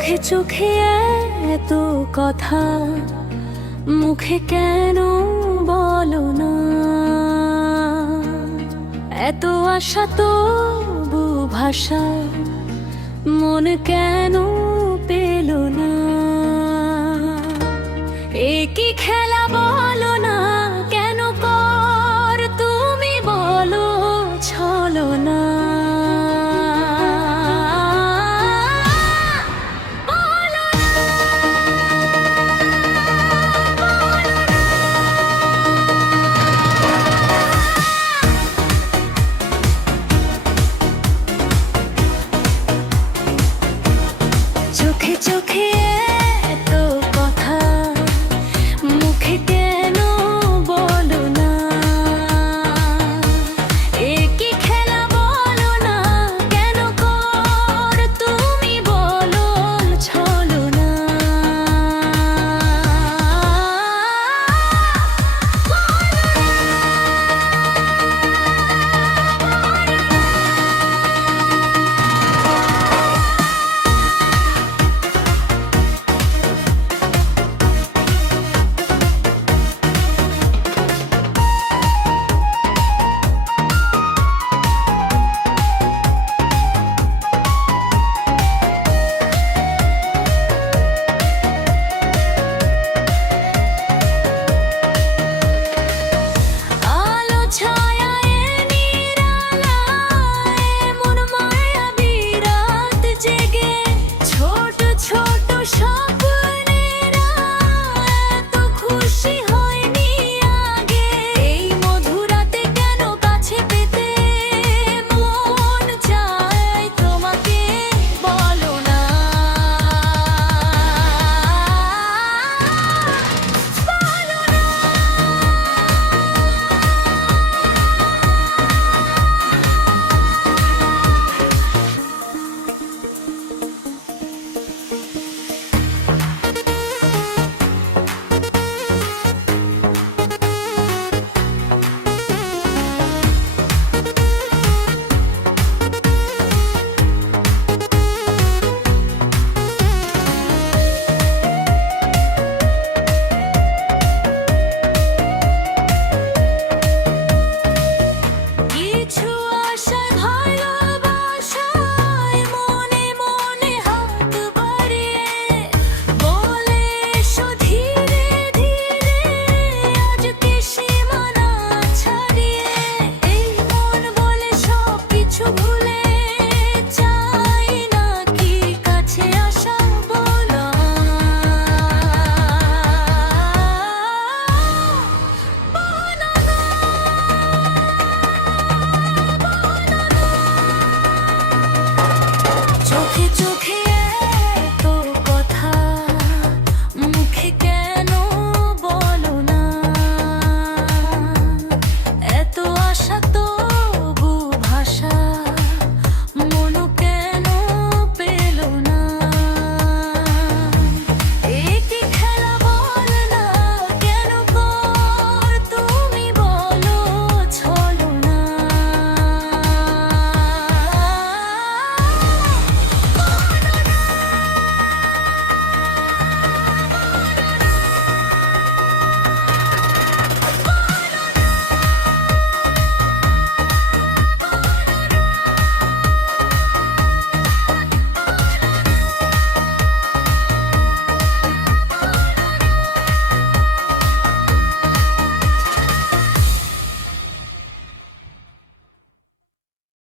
চোখে চোখে এত কথা, মুখে কেন বলো না? এত আশা তবু ভাষা, মন কেন পেল না? এ কি খেলা বলো না, কেন কর তুমি বলো ছলো না? চোখে চোখে এত কথা, মুখে কেন বলো না? এ কি খেলা বলো না, কেন কর তুমি বলো ছলো না? আলো ছায়ায় নিরালায় মন মায়া বিরাত জেগে ছোট ছোট সব